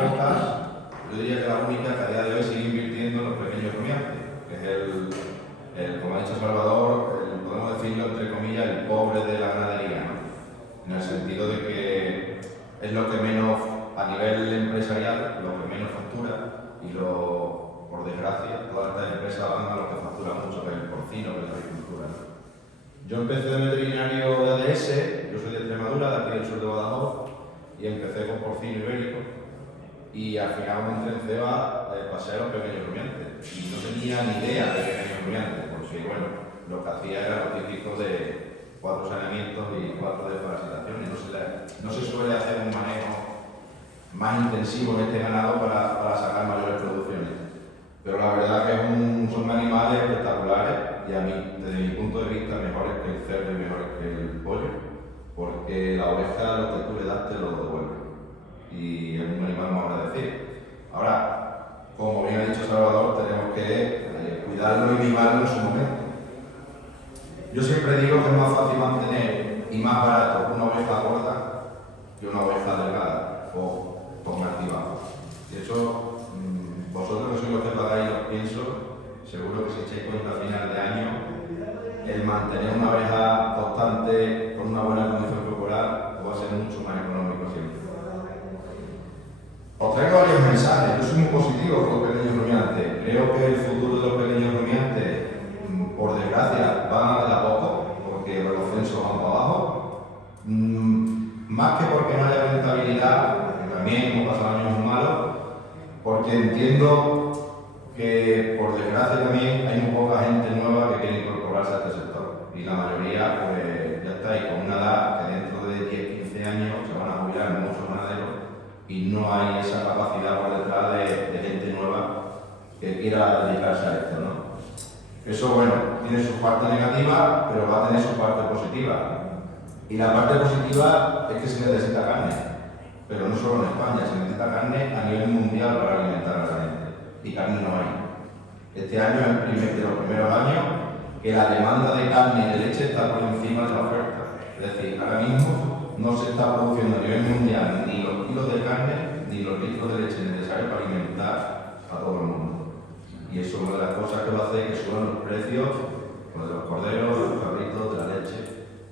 pocas, yo diría que la única que a día de hoy sigue invirtiendo en los pequeños rumiantes, que es como ha dicho Salvador, podemos decirlo entre comillas, el pobre de la ganadería, ¿no? En el sentido de que es lo que menos, a nivel empresarial, lo que menos factura y por desgracia, todas estas empresas van a lo que factura mucho, que es el porcino, que es la agricultura, ¿no? Yo empecé de veterinario de ADS, yo soy de Extremadura, de aquí del sur de Badajoz, y empecé con porcino ibérico. Y al final me entré en CEBA, pasé a los pequeños rumiantes. Y no tenía ni idea de pequeños rumiantes, porque bueno, lo que hacía era lo típico de 4 saneamientos y 4 desparasitaciones. No se suele hacer un manejo más intensivo en este ganado para sacar mayores producciones. Pero la verdad que son animales espectaculares y a mí, desde mi punto de vista, mejores que el cerdo y mejores que el pollo, porque la oveja lo que tú le das te lo devuelve y es un animal muy agradecido. Ahora, como bien ha dicho Salvador, tenemos que cuidarlo y mimarlo en su momento. Yo siempre digo que es más fácil mantener y más barato una oveja gorda que una oveja delgada o con altibajos. Y eso, vosotros que sois los que pagáis los piensos, seguro que si echáis cuenta a final de año, el mantener una oveja constante con una buena condición corporal va a ser mucho más económico siempre. Os traigo varios mensajes. Yo soy muy positivo con los pequeños rumiantes. Creo que el futuro de los pequeños rumiantes, por desgracia, van a poco, porque los censos van para abajo. Más que porque no haya rentabilidad, que también hemos pasado años muy malos, porque entiendo que, por desgracia, también hay muy poca gente nueva que quiere incorporarse a este sector. Y la mayoría, pues, ya está ahí con una edad que dentro de 10-15 años se van a jubilar muchos ganaderos y no hay esa capacidad por detrás de gente nueva que quiera dedicarse a esto, ¿no? Eso, bueno, tiene su parte negativa, pero va a tener su parte positiva. Y la parte positiva es que se necesita carne, pero no solo en España, se necesita carne a nivel mundial para alimentar a la gente. Y carne no hay. Este año es de los primeros años que la demanda de carne y de leche está por encima de la oferta. Es decir, ahora mismo no se está produciendo a nivel mundial ni los kilos de carne ni los litros de leche necesarios para alimentar a todo el mundo. Y eso es una de las cosas que va a hacer que suban los precios, los de los corderos, los cabritos, de la leche,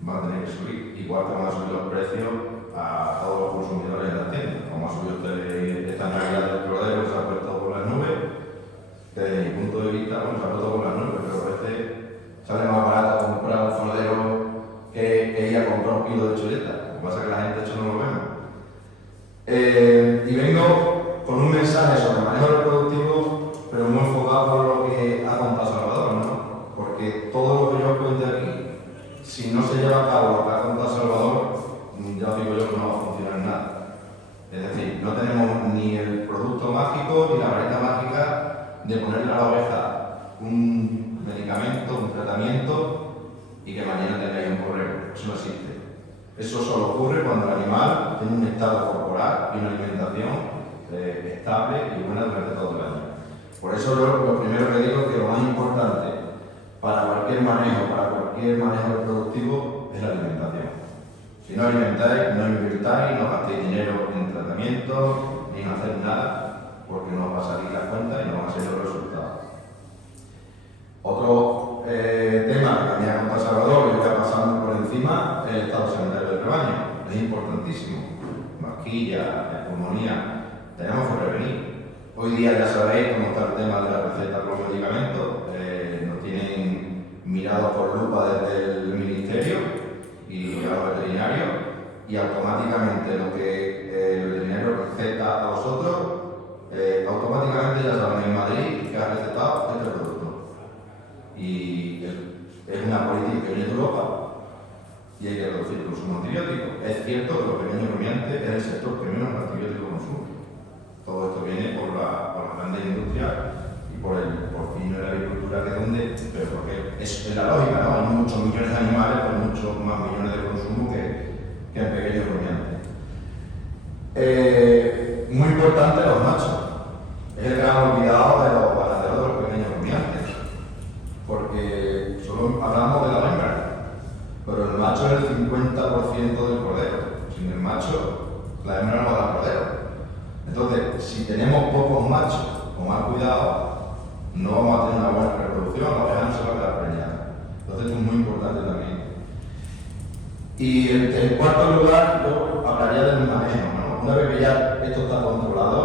van a tener que subir. Igual que van a subir los precios a todos los consumidores de la tienda. Como ha subido esta Navidad del cordero, se ha puesto por las nubes. Desde mi punto de vista, bueno, se ha puesto por las nubes, pero a veces sale más barato comprar un cordero que ir a comprar un kilo de chuleta. Lo que pasa es que la gente eso no lo vemos. Y vengo con un mensaje sobre manejo reproductivo, pero muy enfocado por lo que ha contado Salvador, ¿no? Porque todo lo que yo os cuente aquí, si no se lleva a cabo lo que ha contado Salvador, ya os digo yo que no va a funcionar nada. Es decir, no tenemos ni el producto mágico ni la varita mágica de ponerle a la oveja un medicamento, un tratamiento y que mañana tengáis un correo. Eso no existe. Eso solo ocurre cuando el animal tiene un estado corporal y una alimentación estable y buena durante todo el año. Por eso lo primero que digo es que lo más importante para cualquier manejo reproductivo es la alimentación. Si no alimentáis, no invirtáis, no gastéis dinero en tratamiento ni en hacer nada, porque no os va a salir la cuenta y no van a ser los resultados. Otro tema que también ha contado Salvador, que está pasando por encima, es el estado sanitario del rebaño. Es importantísimo. Masquilla, pulmonía, tenemos que prevenir. Hoy día ya sabéis cómo está el tema de la receta por los medicamentos. Nos tienen mirado por lupa desde el Ministerio y a los veterinarios, y automáticamente lo que el veterinario receta a vosotros, automáticamente ya saben en Madrid que ha recetado este producto. Y es una política que viene de Europa y hay que reducir el consumo antibiótico. Es cierto que los pequeños rumiantes es el sector que menos antibióticos consume. Todo esto viene por las grandes industrias y por el porcino y la agricultura, que es donde, pero porque es la lógica, ¿no? Hay muchos millones de animales con muchos más millones de consumo que en pequeños rumiantes. Muy importante los machos. Es el gran olvidado de los ganaderos de los pequeños rumiantes, porque solo hablamos de la hembra, pero el macho es el 50% del cordero. Sin el macho, la hembra no va a dar cordero. Entonces, somos machos, con mal cuidado, no vamos a tener una buena reproducción, la oveja no se va a quedar preñada. Entonces esto es muy importante también. Y en cuarto lugar, yo hablaría del manejo, ¿no? Una vez que ya esto está controlado,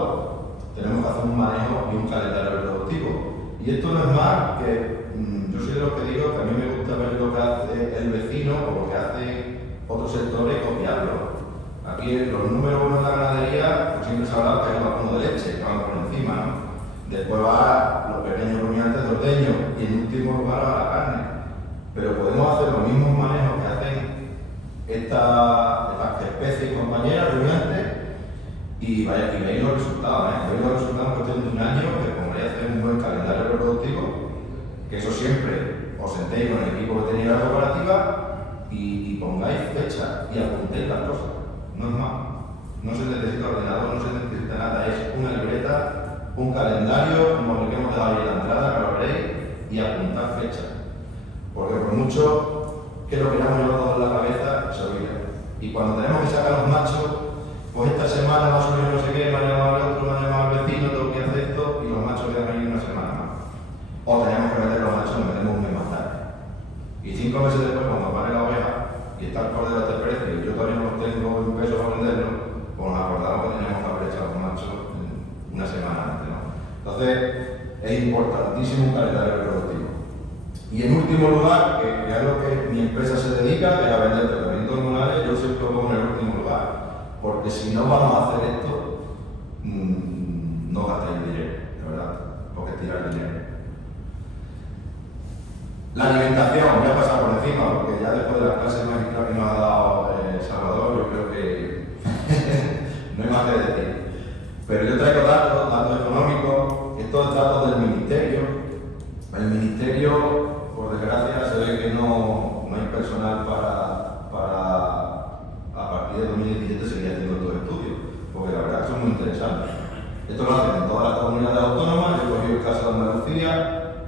tenemos que hacer un manejo y un calendario reproductivo. Y esto no es más que, yo soy de los que digo que a mí me gusta ver lo que hace el vecino o lo que hacen otros sectores y copiarlo. Aquí los números uno en la ganadería, pues siempre se habla que es el vacuno de leche, que van por encima, ¿no? Después va los pequeños rumiantes de ordeño y en último lugar va la carne. Pero podemos hacer los mismos manejos que hacen estas especies compañeras rumiantes y veis los resultados, ¿eh? Veis los resultados en cuestión de un año, que pongáis a hacer un buen calendario reproductivo, que eso siempre os sentéis con el equipo que tenéis la cooperativa y pongáis fecha y apuntéis las cosas. No es más. No se necesita ordenador, no se necesita nada, es una libreta, un calendario, como el que hemos dado ahí en la entrada, que lo veréis, y apuntar fecha. Porque por mucho que lo queramos llevar todo en la cabeza, se olvida. Y cuando tenemos que sacar a los machos, pues esta semana va a subir no sé qué, va a llamar al otro, va a llamar al vecino, tengo que hacer esto, y los machos quedan ahí una semana más. O tenemos que meter los machos, nos metemos un mes más tarde. Y 5 meses después, cuando pare la oveja, y está el cordero a este precio, y yo todavía no tengo un peso para venderlo, pues nos acordamos que teníamos que haber echado los machos una semana antes, ¿no? Entonces, es importantísimo un calendario reproductivo. Y en último lugar, que es a lo que mi empresa se dedica, que es a vender tratamientos hormonales, yo siempre lo pongo en el último lugar. Porque si no vamos a hacer esto, no gastéis dinero, de verdad, porque es tirar dinero. La alimentación, voy a pasar por encima, porque ya después de las clases magistrales que nos ha dado Salvador, yo creo que no hay más que decir. Pero yo traigo datos económicos, estos datos del Ministerio. El Ministerio, por desgracia, se ve que no hay personal para a partir de 2017 seguir haciendo estos estudios, porque la verdad que son muy interesantes. Esto lo hacen en todas las comunidades autónomas, yo he cogido el caso de Andalucía.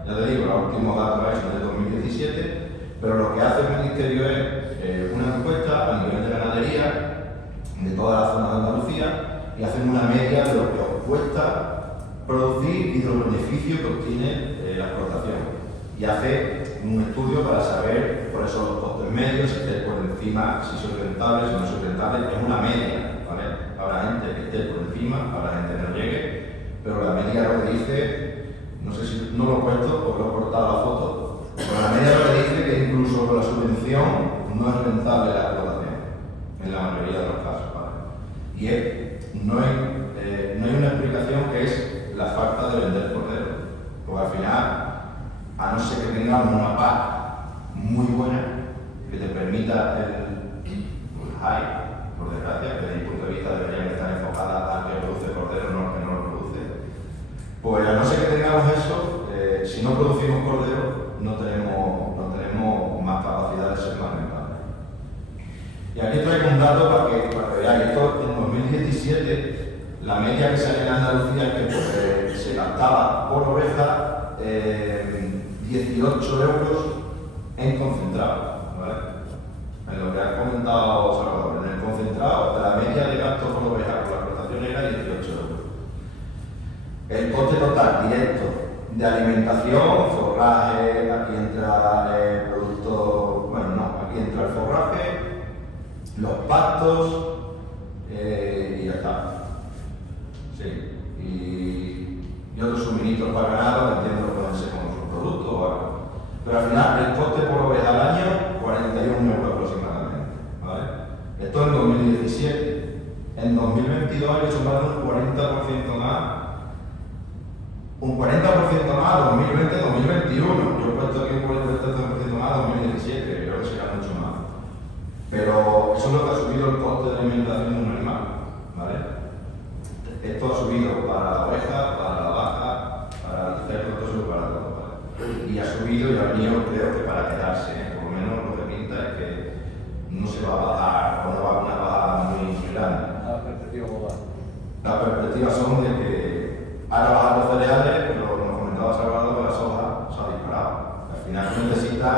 Ya te digo, los últimos datos son de 2017, pero lo que hace el Ministerio es una encuesta a nivel de ganadería de todas las zonas de Andalucía y hacen una media de lo que os cuesta producir y de los beneficios que obtiene la explotación. Y hace un estudio para saber cuáles son los costes medios, si esté por encima, si son rentables, si no son rentables, es una media, ¿vale? Habrá gente que esté por encima, habrá gente que no llegue, pero la media lo que dice. No sé si no lo he puesto porque lo he cortado la foto, pero la media lo que dice que incluso con la subvención no es rentable la explotación, en la mayoría de los casos, ¿vale? Y no hay una explicación que es la falta de vender cordero, porque al final, a no ser que tengamos una PAC muy buena que te permita el high, por desgracia, que desde mi punto de vista deberían estar enfocadas al que produce cordero, no al que no lo produce. Pues a no ser que tengamos eso, si no producimos cordero, no tenemos más capacidad de ser más rentables. Y aquí traigo un dato para que veáis. Esto en 2017, la media que sale en Andalucía es que se gastaba por oveja 18 euros en concentrado, ¿vale? En lo que ha comentado Salvador, en el concentrado, la media de gasto por oveja por la explotación era 18 euros. El coste total directo de alimentación, forraje, aquí entra producto, bueno, no, aquí entra el forraje, los pastos y ya está. Sí, y otros suministros para ganado, que entiendo que pueden ser como subproductos o algo. Pero al final, el coste por oveja al año, 41 euros aproximadamente, ¿vale? Esto en 2017. En 2022 hay que sumar un 40% más. Un 40% más 2020-2021. Yo he puesto aquí un 40% más 2017, creo que será mucho más. Pero eso es lo que ha subido el coste de alimentación de un animal, ¿vale? Esto ha subido para la oveja, para la vaca, para el cerdo, todo eso para todo, ¿vale? Y ha subido y ha venido, creo que para quedarse, ¿eh? Por lo menos lo que pinta es que no se va a bajar, o no va a una bajada muy grande. La perspectiva global. Las perspectivas son de que ahora bajar los cereales, pero como comentaba Salvador, la soja se ha disparado. Al final necesita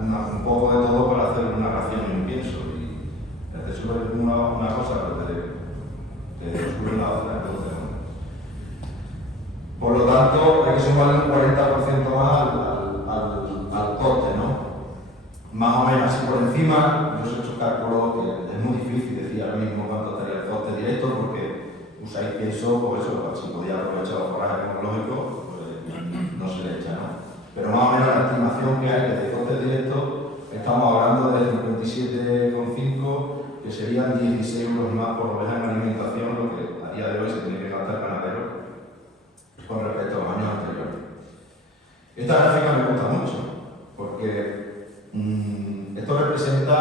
un poco de todo para hacer una ración y un pienso. Y te sube una cosa, pero te sube la otra. Entonces, Por lo tanto, hay que sumarle un 40% más al coste, ¿no? Más o menos así por encima, yo os he hecho cálculo que es muy difícil decir ahora mismo cuánto estaría el coste directo porque usáis pienso, por eso, pues, si podía aprovechar los forrajes tecnológicos, pues no se le echa, ¿no? Pero más o menos la estimación que hay de coste directo, estamos hablando de 57,5, que serían 16 euros más por oveja en alimentación, lo que a día de hoy se tiene que gastar el ganadero con respecto a los años anteriores. Esta gráfica me gusta mucho, porque esto representa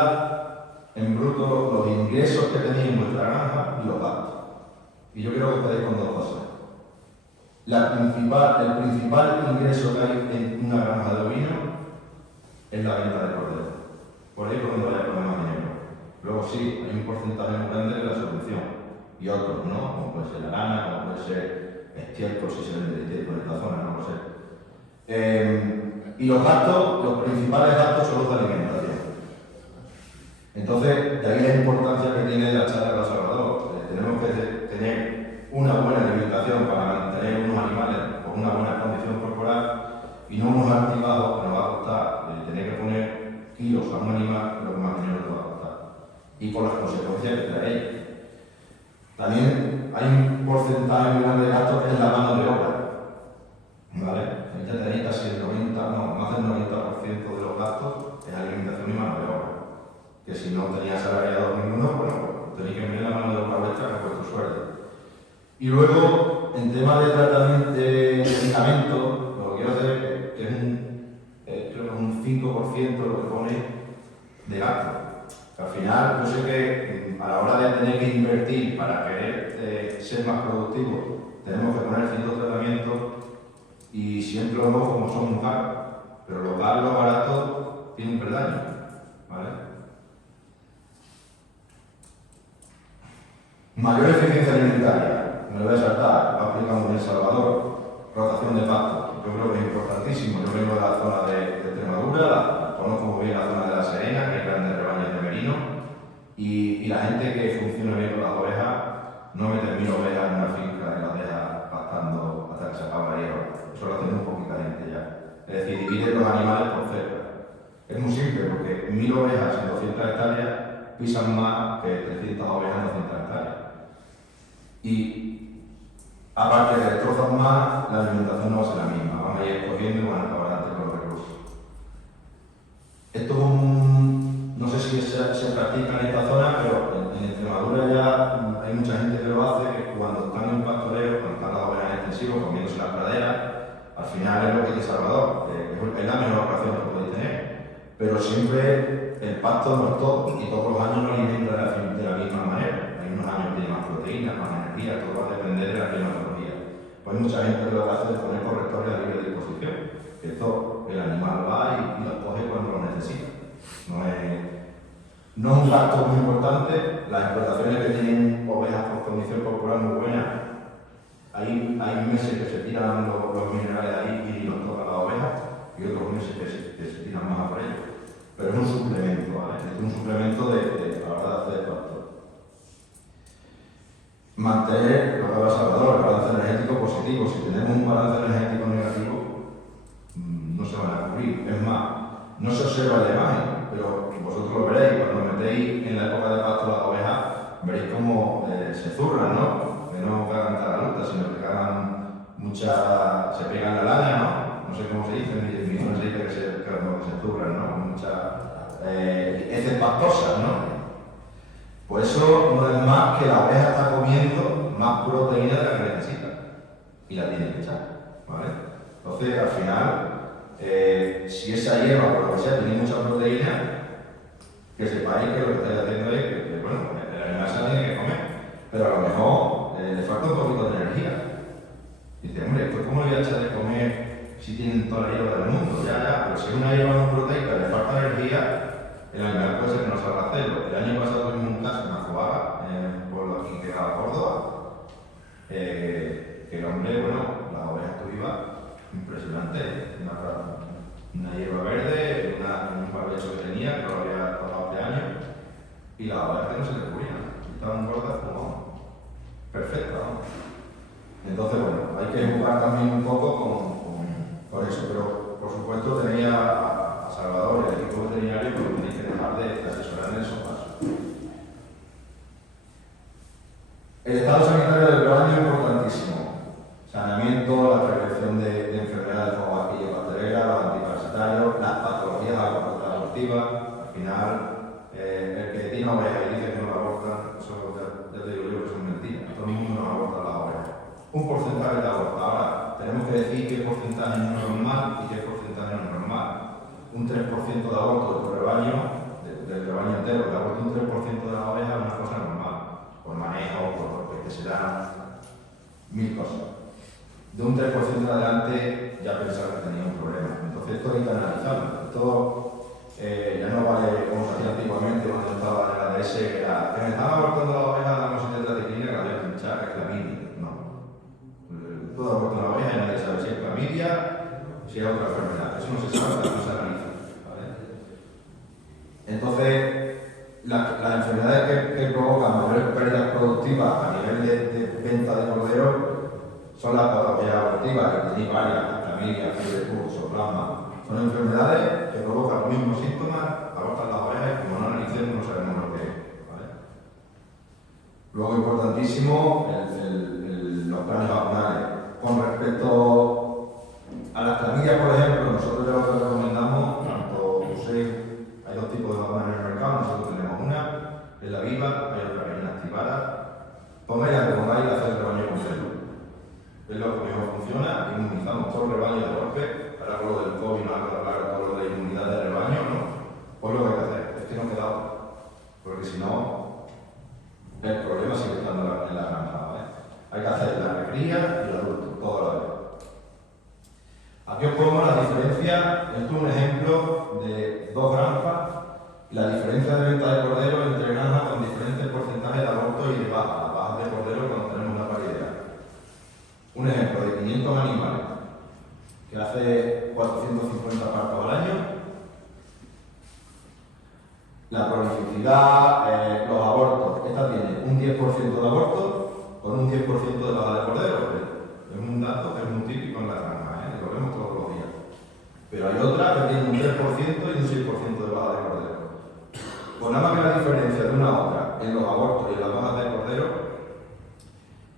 en bruto los ingresos que tenéis en vuestra granja y los gastos. Y yo quiero que os quedéis con dos cosas. El principal ingreso que hay en una granja de ovino es la venta de cordero. Por ahí por donde vaya a poner más dinero. Luego sí, hay un porcentaje muy grande de la subvención. Y otros, ¿no? Como puede ser la lana, como puede ser estiércol, si se vende estiércol en esta zona, no lo sé. Y los gastos, los principales gastos son los de alimentación. Entonces, de ahí la importancia que tiene la charla de los Salvador. Tenemos que tener una buena alimentación para mantener unos animales con una buena condición corporal y no unos altibajos que nos va a costar tener que poner kilos a un animal lo que más dinero nos va a costar. Y por las consecuencias que trae. También hay un porcentaje muy grande de gastos que es la mano de obra. ¿Vale? Ya tenéis casi el 90, no, más del 90% de los gastos es alimentación y mano de obra. Que si no tenías salariados ninguno, bueno, tenéis que enviar la mano de obra vuestra con vuestro sueldo. Y luego, en tema de tratamiento de medicamentos, lo que quiero hacer que es creo que un 5% lo que pone de gasto. Al final, yo sé que a la hora de tener que invertir para querer ser más productivos, tenemos que poner ciertos tratamientos y siempre lo vemos como son muy caros. Pero los caros y los baratos tienen un peldaño, ¿vale? Mayor eficiencia alimentaria, me lo voy a saltar, lo aplicamos en El Salvador, rotación de pasto, yo creo que es importantísimo. Yo vengo de la zona de Extremadura, conozco muy bien la zona de La Serena, que hay grandes rebaños de merino, y la gente que funciona bien con las ovejas no mete 1000 ovejas en una finca y las deja pastando hasta que se acaba la hierba. Eso lo hace muy poquita gente ya. Es decir, divide los animales por cerca. Es muy simple, porque 1000 ovejas en 200 hectáreas pisan más que 300 ovejas en 200 hectáreas. Y aparte de destrozan más, la alimentación no va a ser la misma. Van a ir escogiendo y van a acabar antes con los recursos. Esto es no sé si se practica en esta zona, pero en Extremadura ya hay mucha gente que lo hace, que cuando están en pastoreo, cuando están las ovejas extensivas, comiéndose las praderas, al final es lo que dice Salvador, es la mejor operación que podéis tener. Pero siempre el pasto no es todo, y todos los años no alimenta de la misma manera. Hay unos años que tiene más proteínas, más energía, todo va a depender de la climatología. Pues hay mucha gente que lo que hace es poner correctores a libre disposición, que esto, el animal va y lo coge cuando lo necesita. No es un gasto muy importante. Las explotaciones que tienen ovejas con condición corporal muy buena, hay meses que se tiran los minerales ahí y los tocan las ovejas, y otros meses que se tiran más a por ellos. Pero es un suplemento, ¿vale? Es un suplemento a la hora de hacer pasto. Mantener, lo que habla Salvador, el balance energético positivo. Si tenemos un balance energético negativo, no se van a cubrir. Es más, no se observa la imagen, pero vosotros lo veréis. Cuando metéis en la época de pasto las ovejas, veréis cómo se zurran, ¿no? Que no cagan cada luta, sino que cagan se pegan la lana, ¿no? No sé cómo se dice, en mi zona se dice que se zurran, ¿no? Muchas heces pastosas, ¿no? Pues eso no es más que la oveja está comiendo más proteína de la que necesita y la tiene que echar, ¿vale? Entonces, al final, si esa hierba, por lo que sea, tiene mucha proteína, que sepáis que lo que estáis haciendo es que bueno, el animal se la tiene que comer, pero a lo mejor le falta un poquito de energía. Y dice, hombre, pues ¿cómo le voy a echar de comer si tienen toda la hierba del mundo? Ya, pero si es una hierba muy proteica le falta energía, el animal puede ser que no salga a hacerlo. El año pasado tuvimos un caso en Azuaga, en un pueblo aquí que era Córdoba, que el hombre, bueno, las ovejas que iba, impresionante, una hierba verde, un barbecho que tenía, que lo había trabajado hace años, y las ovejas que no se le cubrían, estaban gordas como perfectas, ¿no? Entonces, bueno, hay que jugar también un poco con eso, pero por supuesto tenéis a Salvador y al equipo veterinario, porque tenéis que dejar de asesorar en esos pasos. El estado sanitario del rebaño es importantísimo. Saneamiento, la prevención de enfermedades como vaquilla pastelera, los antiparasitarios, las patologías abortivas. Al final, el que tiene ovejas y dice que no la abortan, eso ya te digo yo que son mentiras. Todo el mundo nos aborta las ovejas. Un porcentaje de aborto. Ahora, tenemos que decir qué porcentaje es normal y qué porcentaje no es normal. Un 3% de aborto de tu rebaño, del rebaño entero, que aborta un 3% de las ovejas es una cosa normal. Por manejo, porque se dan mil cosas. De un 3% en adelante ya pensaba que tenía un problema. Entonces esto hay que analizarlo. Esto ya no vale como se hacía antiguamente cuando estaba en el ADS, que era que me estaban abortando las ovejas de la cosita de clínica que la voy a pinchar, es clamidia. No. Tú abortas una oveja y nadie sabe si es clamidia o si es otra enfermedad. Eso no se sabe hasta que no se analiza. ¿Vale? Entonces, las enfermedades que provocan mayores pérdidas productivas a nivel de venta de corderos son las patologías abortivas, que tenéis varias, clamidia, fiebre, toxoplasma. Son enfermedades que provocan los mismos síntomas, abortan las ovejas y como no analicemos no sabemos lo que es. ¿Vale? Luego, importantísimo, los planes vacunales. Con respecto a las clamidias, por ejemplo, nosotros ya lo que recomendamos, tanto hay dos tipos de vacunas en el mercado, nosotros tenemos una, que es la viva, hay otra que es inactivada. Pongáis la que pongáis y hacer el rebaño completo. Es lo que mejor funciona, inmunizamos todo el rebaño de golpe, ahora con lo del COVID no ha quedado claro todo lo de inmunidad de rebaño, ¿no? Pues lo que hay que hacer, es que no queda otra, porque si no, el problema sigue estando en la granja, ¿vale? Hay que hacer la recría y el adulto, todo a la vez. Aquí os pongo la diferencia, esto es un ejemplo de dos granjas, la diferencia de venta de corderos entre granjas con diferentes porcentajes de aborto y de bajas de corderos cuando tenemos una paridad. Un ejemplo de 500 animales que hace 450 partos al año. La prolificidad, los abortos, esta tiene un 10% de aborto con un 10% de baja de corderos. Es un dato que es muy típico en la granja, lo vemos todos los días. Pero hay otra que tiene un 3% y un 6% de baja de corderos. Pues nada más que la diferencia de una a otra en los abortos y en las bajas de corderos,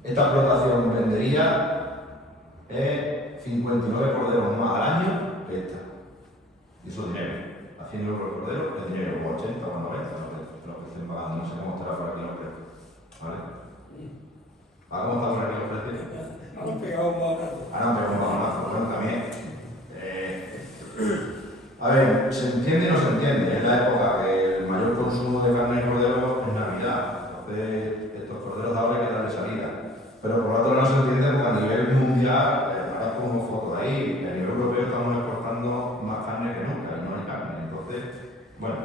esta explotación vendería 59 corderos más al año que esta. Y eso es dinero. A 100 euros por cordero es dinero, o 80 o 90, lo que estén pagando. No sé cómo estará por aquí los precios. ¿Vale? ¿Cómo están por aquí los precios? Han pegado un balonazo. Han pegado un balonazo. Bueno, también. A ver, ¿se entiende o no se entiende? Es la época que el mayor consumo de carne de cordero es Navidad. Entonces, estos corderos ahora hay que darle salida. Pero por otro lado no se entiende porque a nivel mundial, ahora pongo fotos ahí, a nivel europeo estamos exportando más carne que nunca y no hay carne. Entonces, bueno,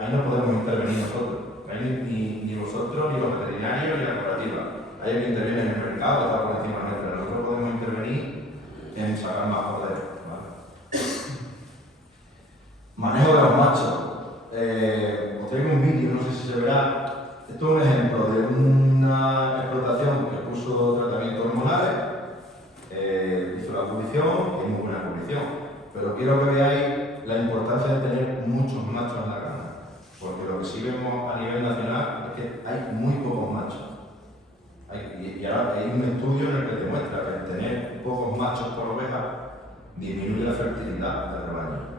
ahí no podemos intervenir nosotros. Ahí ni vosotros, ni los veterinarios, ni la cooperativa. Hay que interviene en el mercado, está por encima nuestra. Nosotros podemos intervenir en sacar más corderos. Manejo de los machos. Os traigo un vídeo, no sé si se verá. Esto es un ejemplo de una explotación que puso tratamientos hormonales, hizo la cubrición, y muy buena cubrición. Pero quiero que veáis la importancia de tener muchos machos en la granja. Porque lo que sí vemos a nivel nacional es que hay muy pocos machos. Y ahora hay un estudio en el que demuestra que el tener pocos machos por oveja disminuye la fertilidad del rebaño.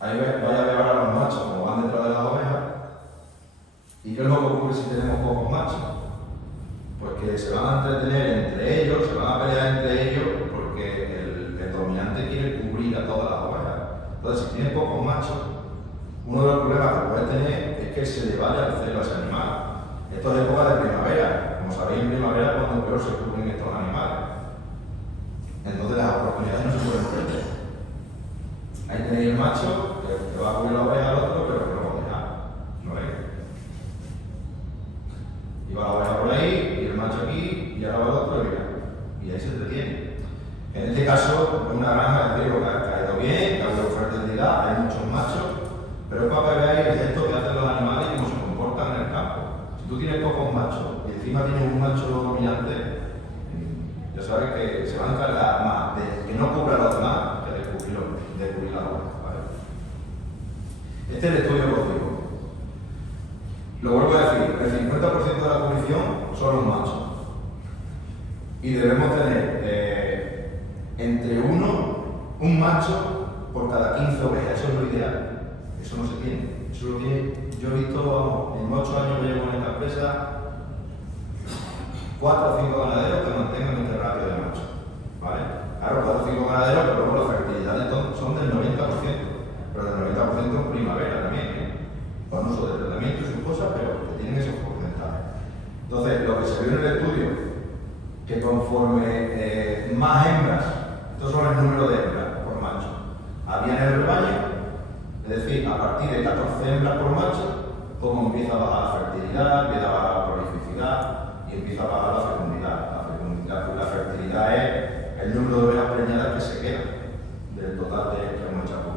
Ahí vais a ver ahora los machos como van detrás de las ovejas. ¿Y qué es lo que ocurre si tenemos pocos machos? Pues que se van a entretener entre ellos, se van a pelear entre ellos porque el dominante quiere cubrir a todas las ovejas. Entonces, si tienes pocos machos, uno de los problemas que puedes tener es que se le vaya al celo a ese animal. Esto es época de primavera. Como sabéis, en primavera es cuando peor se cubren estos animales. Entonces, las oportunidades no se pueden perder. Ahí tenéis el macho que va a cubrir la oveja al otro, pero que lo va a dejar. ¿No veis? Y va la oveja por ahí, y el macho aquí, y ahora va el otro, y ahí se entretiene. En este caso, es una granja de trigo que ha caído bien, que ha habido fertilidad, hay muchos machos, pero es para que veáis el gesto que hacen los animales y cómo se comportan en el campo. encima tienes un macho dominante, ya sabes que se va a encargar más de que no cubra a los demás que de cubrir la otra, ¿vale? Este es el estudio que os digo. Lo vuelvo a decir, el 50% de la cubrición son los machos. Y debemos tener entre un macho por cada 15 ovejas. Eso es lo ideal. Eso no se tiene. Eso lo tiene. Yo he visto en 8 años que llevo en esta empresa 4 o 5 ganaderos que mantengan este ratio de machos. ¿Vale? Claro, 4 o 5 ganaderos, pero luego la fertilidad son del 90%. Pero del 90% en primavera también, ¿eh? Con uso de tratamiento y sus cosas, pero que tienen esos porcentajes. Entonces, lo que se vio en el estudio, que conforme más hembras, estos son el número de hembras por macho, había en el rebaño, es decir, a partir de 14 hembras por macho, como empieza a bajar la fertilidad, empieza a bajar la prolificidad y empieza a bajar la fecundidad. La fertilidad es el número de ovejas preñadas que se quedan del total de que hemos echado.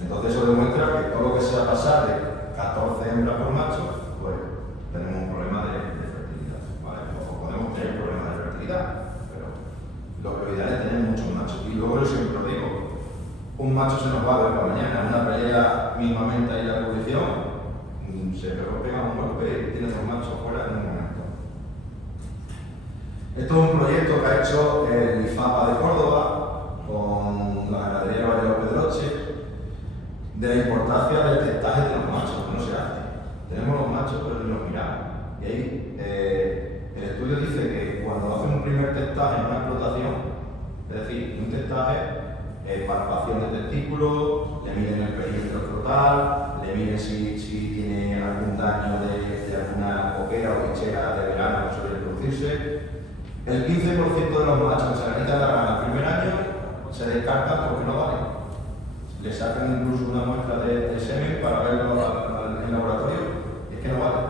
Entonces eso demuestra que todo lo que sea pasar de 14 hembras por macho, pues tenemos un problema de fertilidad, ¿vale? O podemos tener problemas de fertilidad, pero lo ideal es tener muchos machos. Y luego yo siempre lo digo, un macho se nos va a ver para mañana, en una pelea mismamente ahí en la posición, se pega un golpe y tiene 2 machos fuera en un momento. Esto es un proyecto que ha hecho el IFAPA de Córdoba con la ganadería Valle López de Roche, de la importancia del testaje de los machos, que no se hace. Tenemos los machos, pero no los miramos. Y ahí el estudio dice que cuando hacen un primer testaje en una explotación, es decir, un testaje, palpación de testículos, le miden el perímetro total, le miden si tiene algún daño de alguna coquera o bichera de verano que suele producirse. El 15% de los machos que se analizan la gana el primer año se descartan porque no valen. Le sacan incluso una muestra de semen para verlo en el laboratorio, y es que no vale.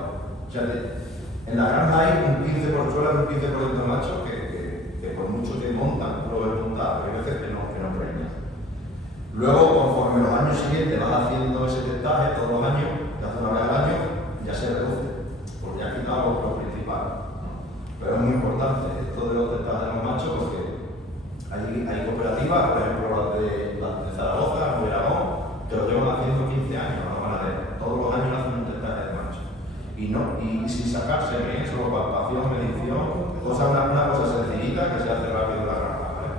O sea, en la granja hay un 15%, suele un 15% de machos que por mucho que montan, tú lo ves montado, pero hay veces que no preñan. Luego, conforme los años siguientes vas haciendo ese testaje, todos los años, te hace una vez al año, ya se reduce, porque ya has quitado lo principal. Pero es muy importante esto de los testajes de los machos, porque hay cooperativas, por ejemplo las de Zaragoza, de Aragón, que lo llevan haciendo 15 años, no van a ver. Todos los años hacen un testaje de machos. Y sin sacarse bien, solo palpación, medición, una cosa sencillita que se hace rápido en la granja, ¿vale?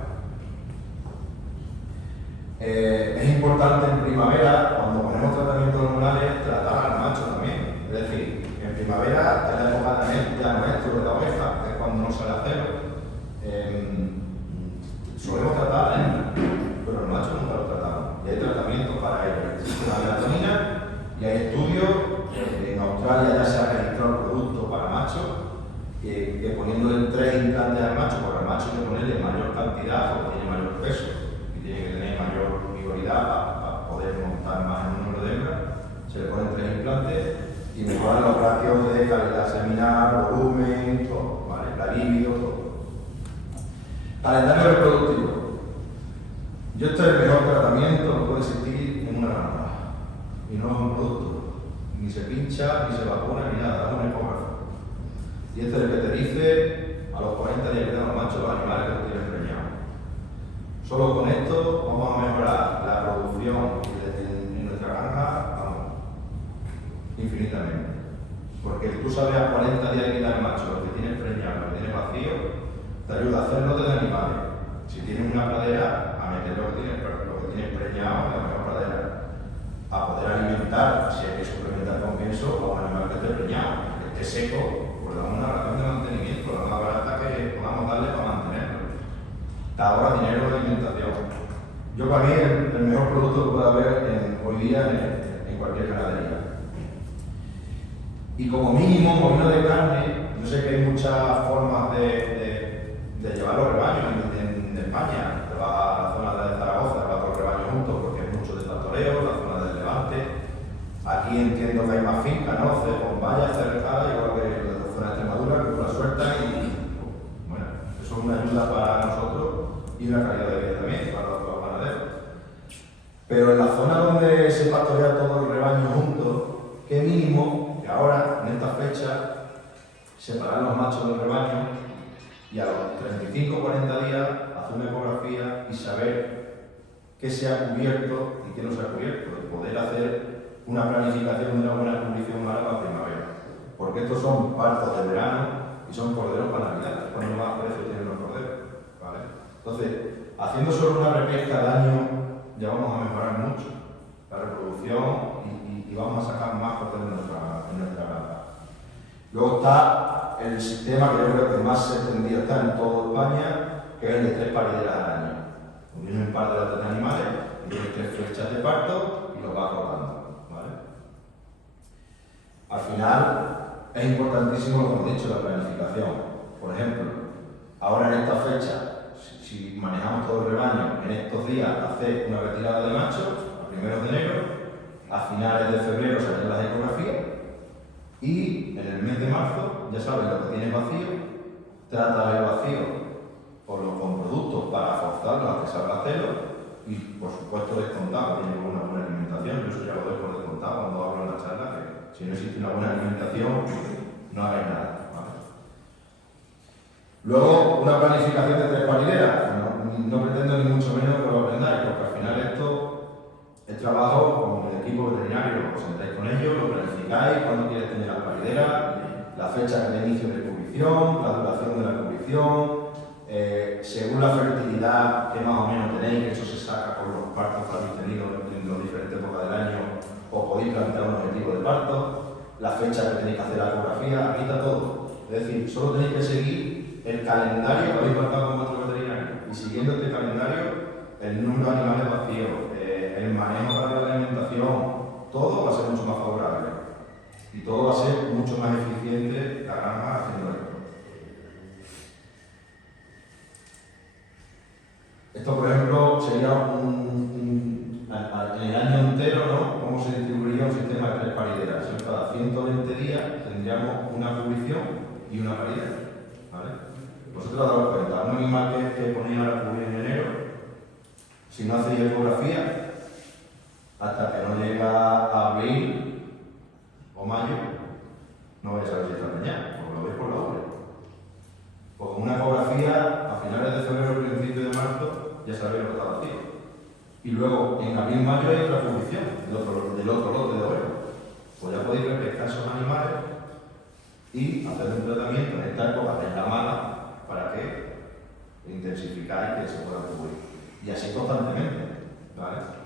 Es importante en primavera, cuando ponemos tratamientos hormonales, tratar al macho también. Es decir, en primavera es la época también ya nuestro de la oveja, que es cuando no sale a cero. Solemos tratar a la hembra, pero el macho nunca lo tratamos. Y hay tratamientos para ello. Existe una melatonina y hay estudios. En Australia ya se ha registrado el producto para machos, que poniéndole 3 implantes al macho, porque al macho hay que ponerle mayor cantidad porque tiene mayor peso y tiene que tener mayor vigoridad para poder montar más en un número de hembras. Se le ponen 3 implantes y mejoran los ratios de calidad seminal, volumen, todo, ¿vale? La libido, todo. Calendario reproductivo. Este es el mejor tratamiento que puede existir en una granja. Y no es un producto. Ni se pincha, ni se vacuna, ni nada, es un ecógrafo. Y este es el que te dice a los 40 días que tengan los machos los animales que los tienen preñados. Solo con esto vamos a mejorar la producción en nuestra granja, vamos, infinitamente. Porque tú sabes a 40 días que quitar el macho, lo que tienes preñado, lo que tienes vacío, te ayuda a hacer lotes de animales. Si tienes una pradera, a meter lo que tienes preñado en la mejor pradera. A poder alimentar, si hay que suplementar con pienso, a un animal que esté preñado, que esté seco, pues le damos una ración de mantenimiento, la más barata que podamos darle para mantenerlo. Te ahorra dinero de alimentación. Yo para mí el mejor producto que puede haber hoy día en cualquier ganadería. Y como mínimo, molino de carne, yo sé que hay muchas formas de llevar los rebaños en España. Te vas a la zona de Zaragoza, te vas a los rebaños juntos porque hay mucho de pastoreo, la zona del Levante. Aquí entiendo que hay más fincas, ¿no? Con vallas cercadas, igual que la zona de Extremadura, que tú la sueltas y bueno, eso es una ayuda para nosotros y una calidad de vida también para los ganaderos. Pero en la zona donde se pastorea todo el rebaño junto, ¿qué mínimo? Que ahora, en esta fecha, separar los machos del rebaño y a los 35 o 40 días hacer una ecografía y saber qué se ha cubierto y qué no se ha cubierto, y poder hacer una planificación de una buena cubrición para la primavera. Porque estos son partos de verano y son corderos para Navidad, es cuando más precio tienen los corderos, ¿vale? Entonces, haciendo solo una repesca al año ya vamos a mejorar mucho la reproducción y vamos a sacar más corderos en nuestra granja. Luego está el sistema que yo creo que más extendido está en toda España, que es el de 3 parideras al año. Viene un par de lotes de animales, y tienes 3 flechas de parto y los vas rotando, ¿vale? Al final es importantísimo, como he dicho, la planificación. Por ejemplo, ahora en esta fecha, si manejamos todo el rebaño, en estos días hacer una retirada de machos a primeros de enero, a finales de febrero se hacen las ecografías y en el mes de marzo, ya sabes lo que tienes vacío, trata el vacío con productos para forzarlos a que salga celo y por supuesto descontado, tiene una buena alimentación. Yo eso ya lo doy por descontado cuando hablo en la charla, que si no existe una buena alimentación no hagáis nada, ¿vale? Luego una planificación de 3 parideras, no pretendo ni mucho menos que lo aprendáis, porque al final esto es trabajo con el equipo veterinario, os sentáis con ellos, lo planificáis, cuándo quieres tener las parideras, la fecha de inicio de cubrición, la duración de la cubrición, según la fertilidad que más o menos tenéis, que eso se saca por los partos que habéis tenido en las diferentes épocas del año, o podéis plantear un objetivo de parto, la fecha que tenéis que hacer la ecografía, aquí está todo. Es decir, solo tenéis que seguir el calendario que habéis marcado con vuestro veterinario. Y siguiendo este calendario, el número de animales vacíos, el manejo para la alimentación, todo va a ser mucho más favorable. Y todo va a ser mucho más eficiente la granja haciendo esto. Esto, por ejemplo, sería en el año entero, ¿no? ¿Cómo se distribuiría un sistema de 3 parideras? Cada 120 días tendríamos una cubrición y una paridera, ¿vale? Vosotros daros cuenta, un animal que ponía la cubrir en enero, si no hacéis ecografía, hasta que no llega a abril o mayo, no vais a saber si está preñado, porque lo veis por la ubre. Pues con una ecografía, a finales de febrero o principio de marzo, ya sabéis lo que está vacío. Y luego, en abril-mayo hay otra cubrición del otro lote de ovejas. Pues ya podéis repescar esos animales y hacer un tratamiento en esta época de la mala para que intensificáis que se pueda cubrir. Y así constantemente, ¿vale?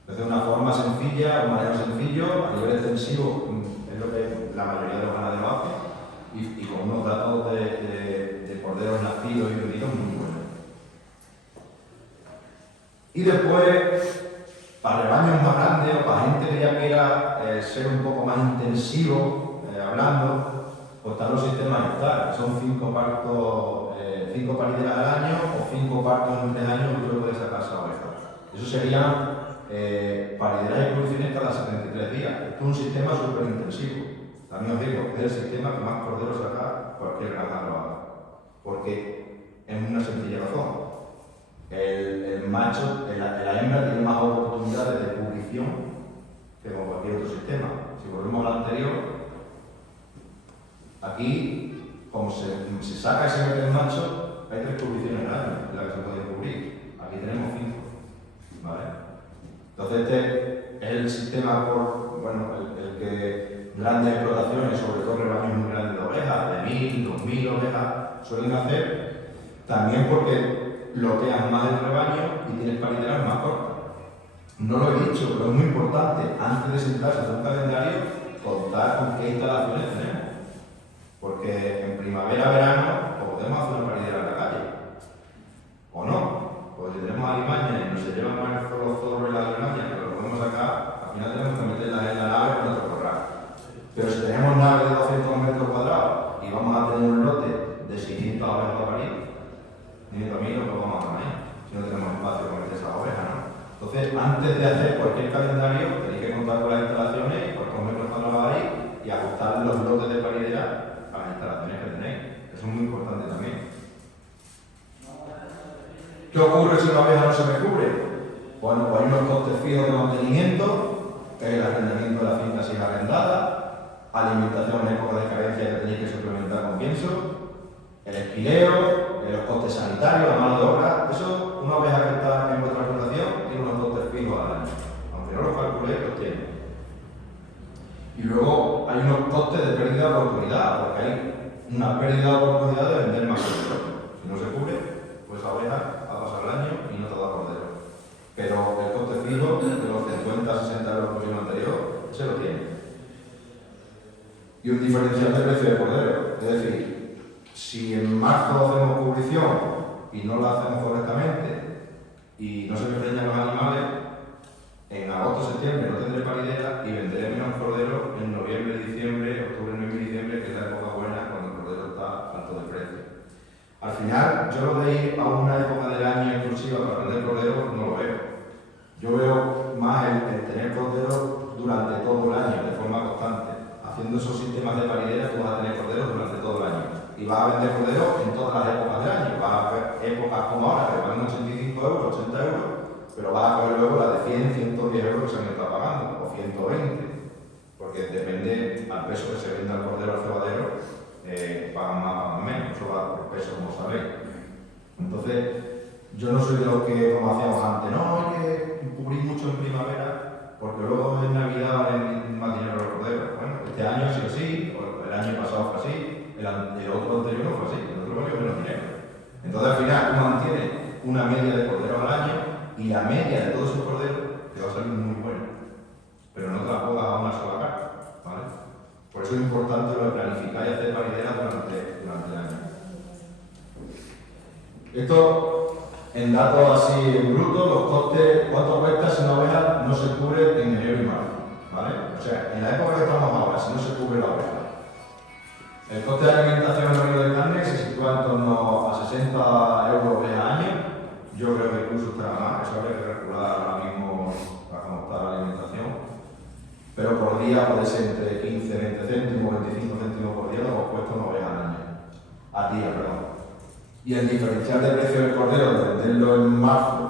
Entonces, una forma sencilla, un manejo sencillo, a nivel extensivo, es lo que la mayoría de los ganaderos hacen, y con unos datos de corderos nacidos y vendidos muy buenos. Y después, para rebaños más grandes o para gente que ya quiera ser un poco más intensivo hablando, pues están los sistemas estar, que son 5 partos, 5 parideras al año o 5 partos en 3 años, que puede sacar esa oveja. Eso serían parideras y producciones cada 73 días. Esto es un sistema súper intensivo. También os digo, es el sistema que más corderos saca cualquier granja lo haga. Porque es una sencilla razón. El macho, la hembra tiene más oportunidades de cubrición que con cualquier otro sistema. Si volvemos al anterior, aquí, como se saca ese del macho, hay 3 cubriciones al año en las que se puede cubrir. Aquí tenemos 5. ¿Vale? Entonces este es el sistema el que grandes explotaciones, sobre todo rebaños muy grandes de ovejas, de 1000, 2000 ovejas, suelen hacer, también porque loteas más el rebaño y tienes parideras más cortas. No lo he dicho, pero es muy importante, antes de sentarse a hacer un calendario, contar con qué instalaciones tenemos. Porque en primavera-verano podemos hacer una paridera en la calle. ¿O no? Porque si tenemos alimañas y nos se llevan más los zorros y las alimañas, pero lo podemos sacar, al final tenemos que meterlas en la nave con otro corral. Pero si tenemos naves de 200 metros cuadrados y vamos a tener un lote de 600 ovejas para parir, ni de camino lo vamos a poner, si no tenemos espacio para meter esas ovejas, ¿no? Entonces, antes de hacer cualquier calendario, tenéis que contar con las instalaciones y cuántos metros cuadrados hay y ajustar los lotes de paridera a las instalaciones que tenéis. Eso es muy importante también. ¿Qué ocurre si una oveja no se me cubre? Bueno, pues hay unos costes fijos de mantenimiento, que es el arrendamiento de la finca si es arrendada, alimentación en época de carencia que tenéis que suplementar con pienso, el esquileo, los costes sanitarios, la mano de obra, eso, una oveja que está en vuestra explotación tiene unos costes fijos al año, aunque no los calculéis, los tiene. Y luego hay unos costes de pérdida de oportunidad, porque hay una pérdida de oportunidad de vender más cordero. Si no se cubre, pues la oveja va a pasar el año y no te da cordero. Pero el coste fijo de los 50-60 euros por año anterior, se lo tiene. Y un diferencial de precio de cordero. Es decir, si en marzo hacemos cubrición y no la hacemos correctamente y no se me preñan los animales, en agosto-septiembre no tendré paridera y venderé menos cordero en noviembre, diciembre, octubre, noviembre y diciembre, que es la época buena cuando el cordero está alto de precio. Al final, yo lo de ir a una época del año exclusiva para vender cordero no lo veo. Yo veo más el tener cordero durante todo el año, de forma constante. Haciendo esos sistemas de paridera, tú vas a tener cordero durante todo el año. Y vas a vender cordero en todas las épocas del año. Vas a ver épocas como ahora, que valen 85 euros, 80 euros, pero vas a coger luego la de 100, 110 euros que se han estado pagando, o 120, porque depende al peso que se venda el cordero al cebadero, pagan más, pagan menos, eso va por peso, como sabéis. Entonces, yo no soy de los que, como hacíamos antes, no, hay que cubrir mucho en primavera, porque luego en Navidad valen más dinero los corderos. Bueno, este año sí o sí, el año pasado fue así, el otro anterior no fue así, el otro valió menos dinero. Entonces, al final, tú mantienes una media de corderos al año, y la media de todos esos corderos te va a salir muy buena, pero no te la pongas a una sola carta, ¿vale? Por eso es importante lo de planificar y hacer paridera durante el año. Esto, en datos así en bruto, los costes, cuánto cuesta si una oveja no se cubre en enero y marzo, ¿vale? O sea, en la época que estamos ahora, si no se cubre la oveja, el coste de alimentación en el de carne se sitúa en torno a 60 euros oveja año. Yo creo que incluso estará más, eso habría que calcular ahora mismo para cómo está la alimentación. Pero por día puede ser entre 15, 20 céntimos, 25 céntimos por día, lo que os cuesta una oveja al año. Al día, perdón. Y el diferencial de precio del cordero, de venderlo en marzo,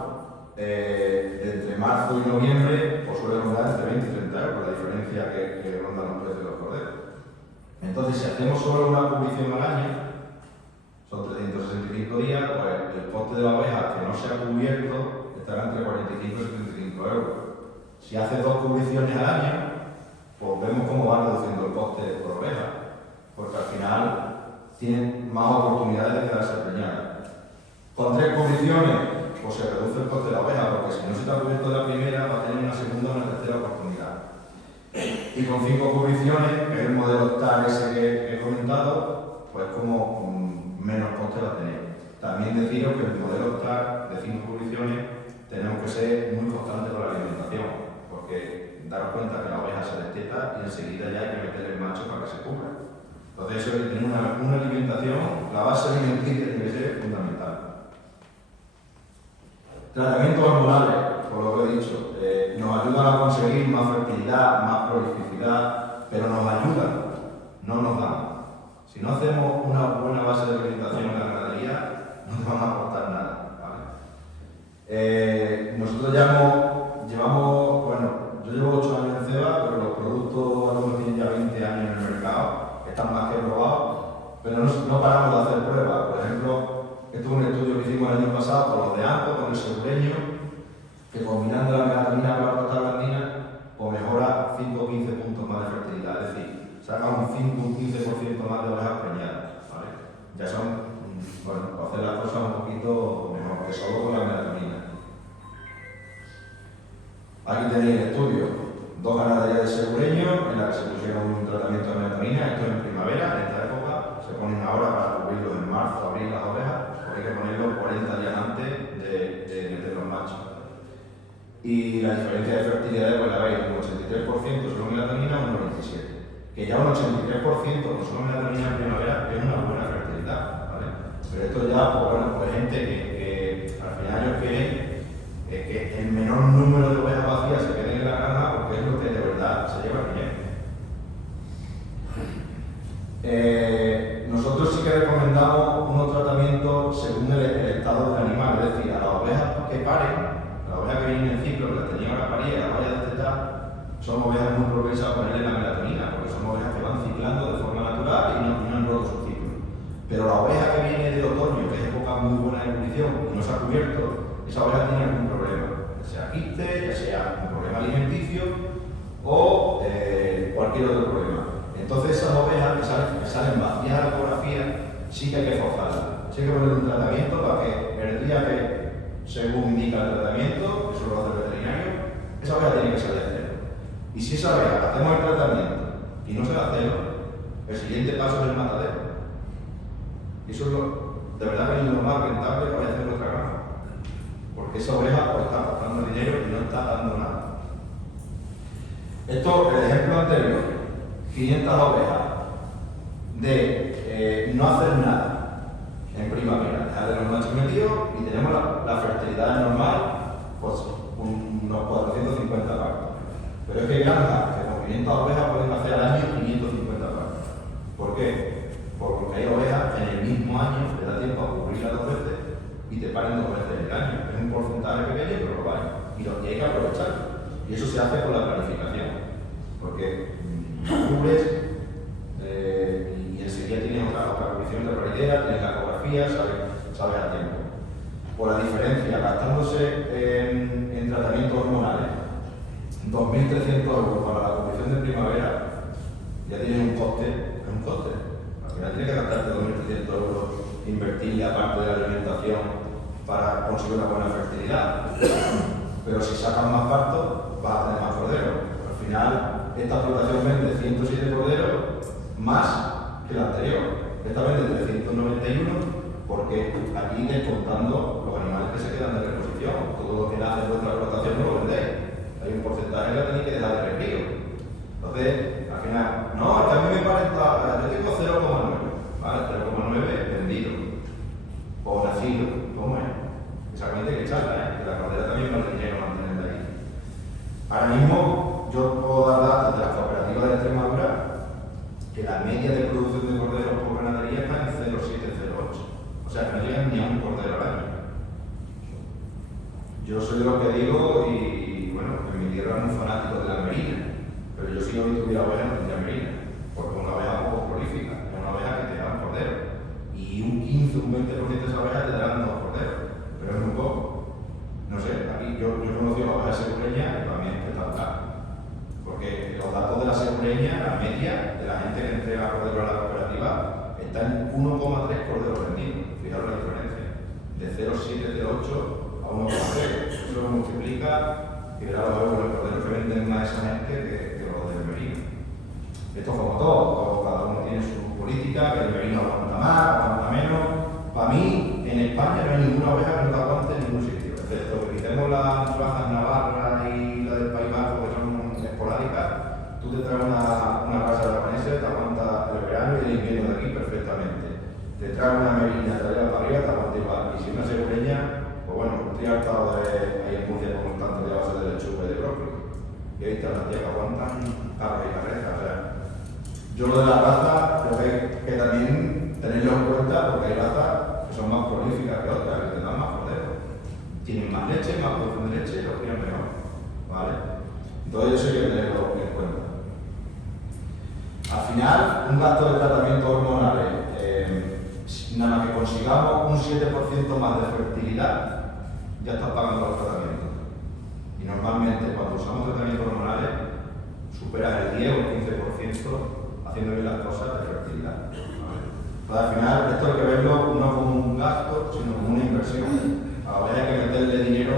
entre marzo y noviembre, pues suele rondar entre 20 y 30 euros, la diferencia que rondan los precios de los corderos. Entonces, si hacemos solo una cubrición al año, son 365 días, pues el coste de la oveja que no se ha cubierto estará entre 45 y 75 euros. Si hace dos cubriciones al año, pues vemos cómo va reduciendo el coste por oveja, porque al final tienen más oportunidades de quedarse preñadas. Con 3 cubriciones, pues se reduce el coste de la oveja, porque si no se está cubierto la primera, va a tener una segunda o una tercera oportunidad. Y con 5 cubriciones, que es el modelo TAR ese que he comentado, pues como menos coste va a tener. También deciros que el modelo TAR de 5 cubriciones tenemos que ser muy constantes con la alimentación, porque daros cuenta que la oveja se desteta y enseguida ya hay que meterle el macho para que se cubra. Entonces eso es tener una alimentación, la base alimenticia tiene que ser fundamental. Tratamientos hormonales, por lo que he dicho, nos ayudan a conseguir más fertilidad, más prolificidad, pero nos ayudan, no nos dan. Si no hacemos una buena base de alimentación en la ganadería, no te van a aportar nada, ¿vale? Nosotros llevamos, bueno, yo llevo 8 años en CEBA, pero los productos algunos tienen ya 20 años en el mercado, están más que probados, pero no paramos de hacer pruebas. Por ejemplo, esto es un estudio que hicimos el año pasado con los de AMPO, con el segureño, que combinando la melatonina con la prostaglandina, pues mejora 5 o 15 puntos más de fertilidad, es decir, saca un 5 o un 15% más de ovejas preñadas, ¿vale? Ya son, bueno, para hacer las cosas un poquito mejor que solo con la melatonina. Aquí tenéis el estudio, 2 ganaderías de segureño en la que se pusieron un tratamiento de melatonina, esto en primavera, en esta época, se ponen ahora para cubrirlos en marzo, abril las ovejas, porque hay que ponerlo 40 días antes de meter los machos. Y la diferencia de fertilidad, pues la veis, un 83% solo melatonina, un 97%. Que ya un 83% con solo melatonina en primavera es una buena fertilidad, ¿vale? Pero esto ya, pues bueno, pues gente que al final ellos quieren que el menor número de ovejas vacías se queden en la granja porque es lo que de verdad se lleva bien. Nosotros sí que recomendamos unos tratamientos según el estado del animal, es decir, a las ovejas que paren, a las ovejas que vienen en ciclo, que las tenían ahora paridas, las vaya a destetar, son ovejas muy propensas a ponerle la melatonina, porque son ovejas que van ciclando de forma natural y no han roto su ciclo. Pero la oveja que viene del otoño, que es época muy buena de ebullición y no se ha cubierto, esa oveja tiene algún problema, ya sea quiste, ya sea un problema alimenticio o cualquier otro problema. Entonces esas ovejas que salen vacías de ecografía, sí que hay que forzarlas. Sí hay que poner un tratamiento para que el día que, según indica el tratamiento, eso lo hace el veterinario, esa oveja tiene que salir a cero. Y si esa oveja hacemos el tratamiento y no se la hacemos, el siguiente paso es el matadero. Y eso es de verdad que es lo más rentable que vaya a hacer nuestra granja. Porque esa oveja pues, está costando dinero y no está dando nada. Esto, el ejemplo anterior, 500 ovejas de no hacer nada en primavera, dejar de los machos metidos y tenemos la fertilidad normal, pues unos 450 partos. Pero es que hay granjas que con 500 ovejas pueden hacer al año 550 partos. ¿Por qué? Porque hay ovejas que en el mismo año le da tiempo a cubrirla 2 veces y te paren 2 veces en el año. Es un porcentaje pequeño, pero lo hay. Y hay que aprovecharlo. Y eso se hace con la planificación. Porque cubres y enseguida tienes otra condición de prioridad, tienes la ecografía, sabes a tiempo. Por la diferencia, gastándose en tratamientos hormonales 2.300 euros para la condición de primavera, ya tienes un coste, es un coste. Al final tienes que gastarte 2.300 euros, invertirle aparte de la alimentación para conseguir una buena fertilidad. Pero si sacas más partos, vas a tener más corderos. Al final, esta explotación vende 107 corderos más que la anterior. Esta vende 391 porque aquí descontando los animales que se quedan de reposición. Todo lo que nace en vuestra explotación no lo vendéis. Hay un porcentaje que la tenéis que dejar de recrío. Entonces, al final, no, es que a mí me parece, yo tengo 0,9, ¿vale? 0,9 vendido o nacido, ¿cómo es? Exactamente hay que echarla, que la cordera también vale dinero mantenerla ahí. Ahora mismo, yo puedo dar datos de las cooperativas de Extremadura que la media de producción de corderos por ganadería está en 0,708. O sea, que no llegan ni a un cordero al año. Yo soy de lo que digo y, bueno, en mi tierra es muy fanático de la merina, pero yo si no tuviera oveja no tendría merina, porque es una oveja poco prolífica, es una oveja que te da un cordero. Y un 15, un 20% de esa oveja te darán 2 corderos, pero es muy poco. No sé, aquí yo he conocido la oveja segureña y para mí es espectacular. Porque los datos de la segureña, la media de la gente que entrega corderos a la cooperativa, está en 1,3 corderos vendidos. Fijaros la diferencia. De 0,708 a 1,3. Eso lo multiplica y verá los euros los corderos que venden más esa gente que los del merino. Esto es como todo, cada uno tiene su política, que el merino aguanta más, aguanta menos. Para mí, en España no hay ninguna oveja que no te aguante en ningún sitio, excepto que quitemos las razas navarras y la del País Vasco, que son esporádicas. Tú te traes una raza aragonesa, te aguanta el verano y el invierno de aquí perfectamente. Te traes una merina, te la llevas para arriba, te aguanta igual. Y si una segureña, pues bueno, estoy hartado de ahí en Murcia como tanto de base de lechuga y de brócoli. Y ahí están las tías que aguantan carga y carrera. O sea, yo lo de la raza creo que también tenerlo en cuenta porque hay razas que son más prolíficas que otras, que te dan más corderos. Tienen más leche, más producción de leche y los crían mejor. ¿Vale? Entonces eso hay que tenerlo en cuenta. Al final, un gasto de tratamientos hormonales, nada más que consigamos un 7% más de fertilidad, ya estás pagando los tratamientos. Y normalmente cuando usamos tratamientos hormonales, superas el 10 o el 15% haciendo bien las cosas de fertilidad. ¿Vale? Pues al final, esto hay que verlo no como un gasto, sino como una inversión. Ahora hay que meterle dinero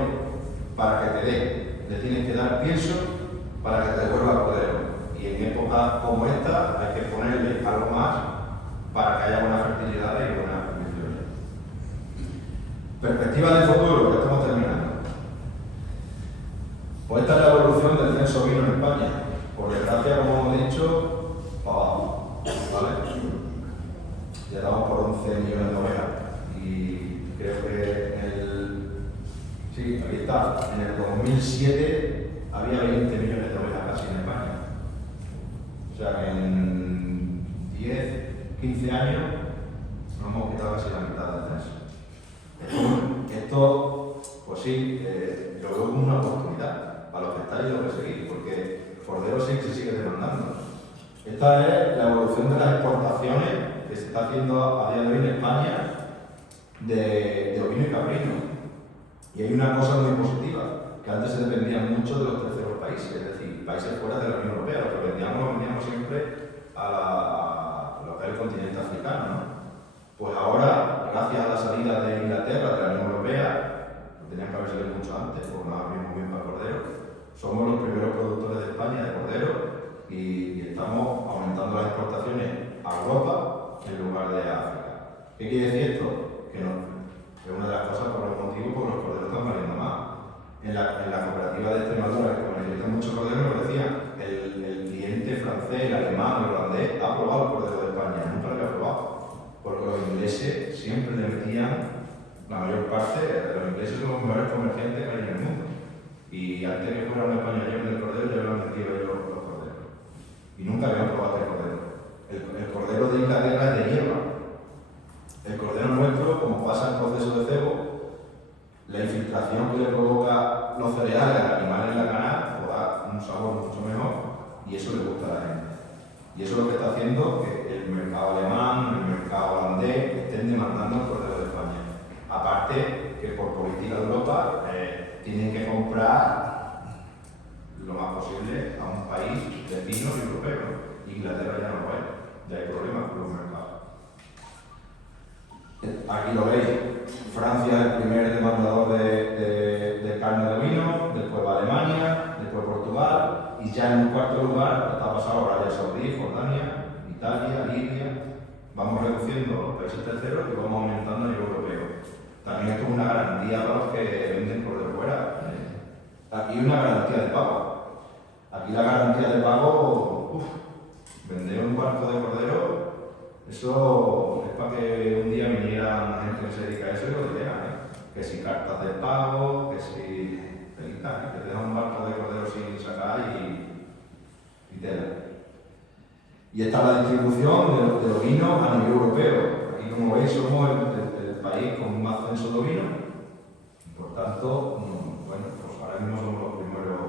para que te dé. Le tienes que dar pienso para que te devuelva el cordero. Y en épocas como esta hay que ponerle algo más para que haya buena fertilidad y buenas condiciones. Perspectiva de futuro, que estamos terminando. Pues esta es la evolución del censo ovino en España. Por desgracia, como hemos dicho, para abajo. ¿Vale? Ya estamos por 11 millones de ovejas. Y creo que sí, aquí está. En el 2007 había 20 millones de ovejas casi en España. O sea que en 10, 15 años nos hemos quitado casi la mitad del censo. Esto, pues sí, lo veo como una oportunidad para los que estáis y los que seguís, porque cordero sí que se sigue demandando. Esta es la evolución de las exportaciones que se está haciendo a día de hoy en España de ovino y caprino. Y hay una cosa muy positiva, que antes se dependía mucho de los terceros países, es decir, países fuera de la Unión Europea. Lo que vendíamos siempre a lo que es el continente africano, ¿no? Pues ahora, gracias a la salida de Inglaterra de la Unión Europea, no tenían que haber salido mucho antes, porque nos abrimos bien para cordero, somos los primeros productores de España de cordero y estamos aumentando las exportaciones a Europa en lugar de a África. ¿Qué quiere decir esto? Que no, es una de las cosas por el motivo por los corderos están valiendo más. En la cooperativa de Extremadura, que comercializa mucho cordero, nos decían, el cliente francés, el alemán, el holandés ha probado el cordero de España, nunca lo había probado. Porque los ingleses siempre le metían, la mayor parte de los ingleses son los mejores comerciantes que hay en el mundo. Y antes que fuera un español del cordero, ya lo han metido ellos los corderos. Y nunca habían probado el cordero. El cordero de Inglaterra es de hierba. El cordero nuestro, como pasa el proceso de cebo, la infiltración que le provoca los cereales al animal en la canal, pues da un sabor mucho mejor y eso le gusta a la gente. Y eso es lo que está haciendo que el mercado alemán, el mercado holandés estén demandando el cordero de España. Aparte que por política de Europa tienen que comprar lo más posible a un país vecino y europeo. Inglaterra ya no lo es, ya hay problemas con los mercados. Aquí lo veis, Francia es el primer demandador de carne de ovino, después va Alemania, después Portugal y ya en un cuarto lugar está pasado Arabia Saudí, Jordania, Italia, Libia. Vamos reduciendo los países terceros y vamos aumentando a nivel europeo. También esto es una garantía para los que venden por de fuera. Aquí hay una garantía de pago. Aquí la garantía de pago, vender un cuarto de cordero, eso es para que un día viniera la gente que se dedica a eso y lo dijera, que si cartas de pago, que si que te dejan un barco de cordero sin sacar y tela. Y esta es la distribución de los vinos a nivel europeo. Aquí, como veis, somos el país con más censo de ovino. Por tanto, bueno, pues ahora mismo somos los primeros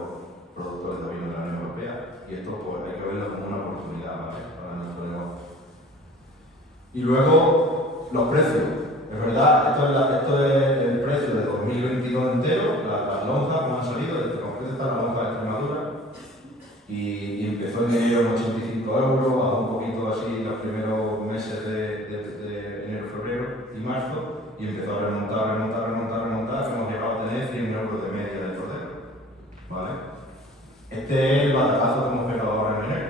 productores de vino de la Unión Europea. Y esto pues, hay que verlo como una oportunidad, ¿vale?, para nuestro negocio. Y luego, los precios. Es verdad, esto es el precio de 2022 entero, las lonjas que han salido, concreto está la lonja de Extremadura, y empezó en enero en 85 euros, bajó un poquito así los primeros meses de enero, febrero y marzo, y empezó a remontar, hemos llegado a tener 100 euros de media del cordero, ¿vale? Este es el batacazo que hemos pegado ahora en enero,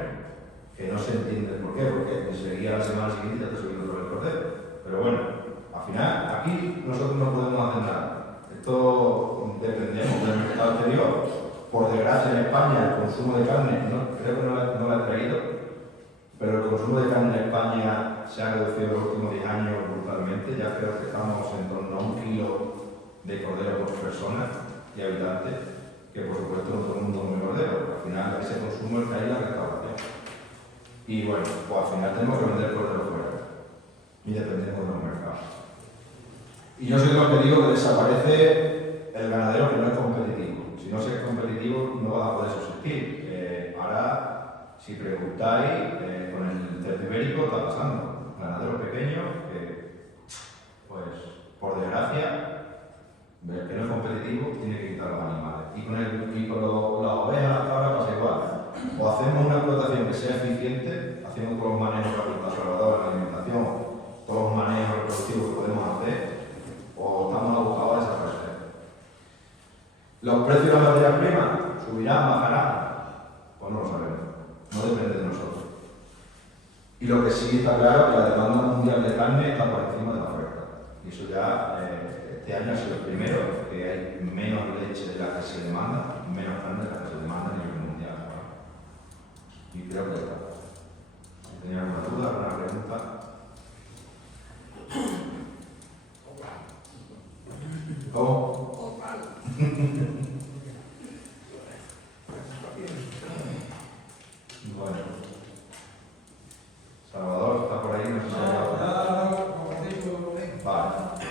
que no se entiende por qué, porque enseguida la semana siguiente ya te subiendo sobre el cordero, pero bueno, al final, aquí nosotros no podemos hacer nada. Esto dependemos del mercado exterior. Por desgracia, en España, el consumo de carne, creo que no lo he traído, pero el consumo de carne en España se ha reducido en los últimos 10 años brutalmente. Ya creo que estamos en torno a 1 kilo de cordero por persona y habitante, que por supuesto no todo el mundo come cordero, porque al final ese consumo es que hay la restauración. Y bueno, pues al final tenemos que vender cordero fuera y dependemos de los mercados. Y yo soy de los que digo que desaparece el ganadero que no es competitivo. Si no es competitivo, no vas a poder subsistir. Ahora, si preguntáis, con el cerdo ibérico está pasando. Ganaderos pequeños que, pues, por desgracia, ver que no es competitivo, tiene que quitar los animales. Y con las ovejas ahora pasa igual. O hacemos una explotación que sea eficiente, haciendo todos los manejos que ha Salvador, la alimentación, todos los manejos reproductivos que podemos hacer, o estamos abocados a desaparecer. ¿Los precios de la materia prima subirán, bajarán? Pues no lo sabemos, no depende de nosotros. Y lo que sí está claro es que la demanda mundial de carne está por encima de la oferta. Y eso ya, este año ha sido el primero, que hay menos leche de la que se demanda, menos carne de la que se demanda a nivel mundial, ¿no? Y creo que está. Si tenía alguna duda, alguna pregunta. ¿Cómo? Bueno. Salvador, ¿está por ahí? No sé si